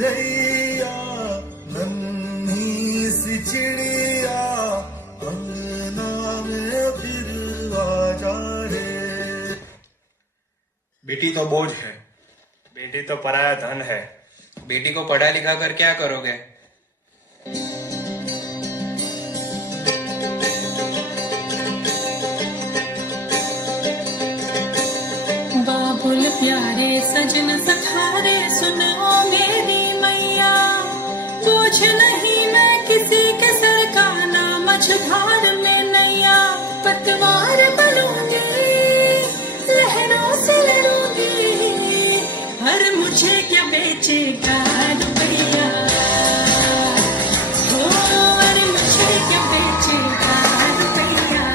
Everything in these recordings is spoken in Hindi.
चिरैया नन्ही सी चिड़िया अंगना में फिर आ जा रे। बेटी तो बोझ है, बेटी तो पराया धन है। बेटी को पढ़ा लिखा कर क्या करोगे? बाबुल प्यारे सजन सखारे सुनो मेरी मैया, बोझ नहीं मैं किसी के सर का ना मझधार में नैया। पतवार बनूंगी लहरों से लड़ूंगी, हर मुझे क्या बेचेगा रुपया, हो हर मुझे क्या बेचेगा रुपया।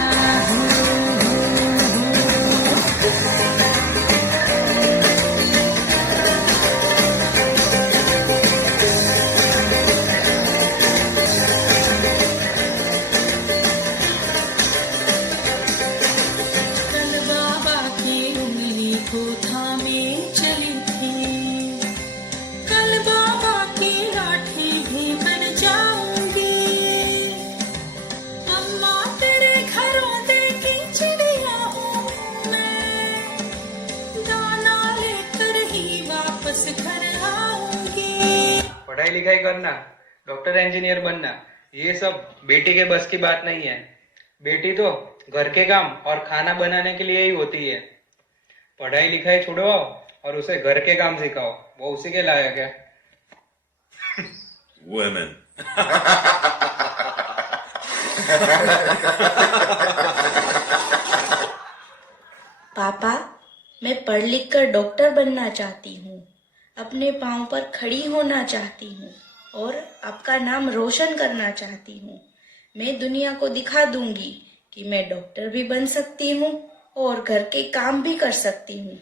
कल बाबा की उंगली को थामे चली थी, कल बाबा की लाठी भी बन जाऊंगी। अम्मा तेरे घरों देखी चिड़िया हूँ मैं, दाना लेकर ही वापस घर आऊंगी। पढ़ाई लिखाई करना, डॉक्टर इंजीनियर बनना, ये सब बेटी के बस की बात नहीं है। बेटी तो घर के काम और खाना बनाने के लिए ही होती है। पढ़ाई लिखाई छुड़वाओ और उसे घर के काम सिखाओ, वो उसी के लायक है। Women. पापा, मैं पढ़ लिख कर डॉक्टर बनना चाहती हूँ, अपने पाँव पर खड़ी होना चाहती हूँ और आपका नाम रोशन करना चाहती हूँ। मैं दुनिया को दिखा दूंगी कि मैं डॉक्टर भी बन सकती हूँ और घर के काम भी कर सकती हूँ।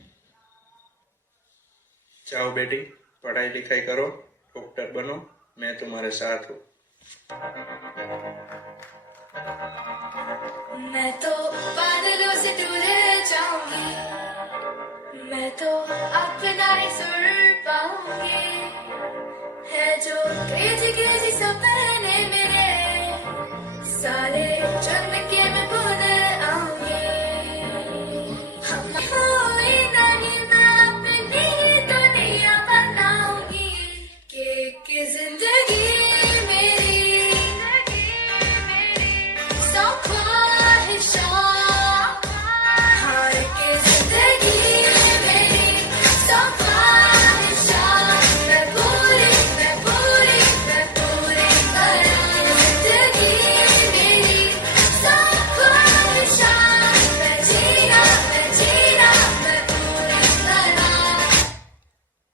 जाओ बेटी, पढ़ाई लिखाई करो, डॉक्टर बनो, मैं तुम्हारे साथ हूँ। मैं तो बादलों से दूर जाऊंगी, मैं तो अपना ही सुर पाऊंगी। है जो क्रेजी क्रेजी सपने मेरे, सारे जन्म के मैं भूल आऊंगी। हम कोई नहीं, मैं अपनी ही दुनिया बनाऊंगी। कि जिंदगी मेरी सौ ख्वाहिशों, हार के जिंदगी मेरी सौ ख्वाहिशों, मैं पूरी करूं। जिंदगी मेरी सौ ख्वाहिशों, मैं जीना मैं पूरी करूं।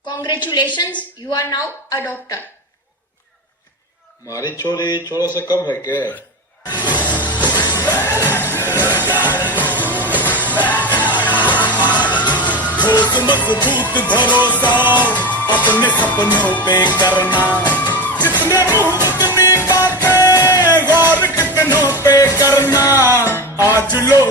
Congratulations, you are now a doctor. हमारी छोरी छोरों से कम है क्या? ठोस मजबूत भरोसा अपने सपनों पे करना, जितने मुंह उतनी बातें गौर कितनों पे करना। आज लो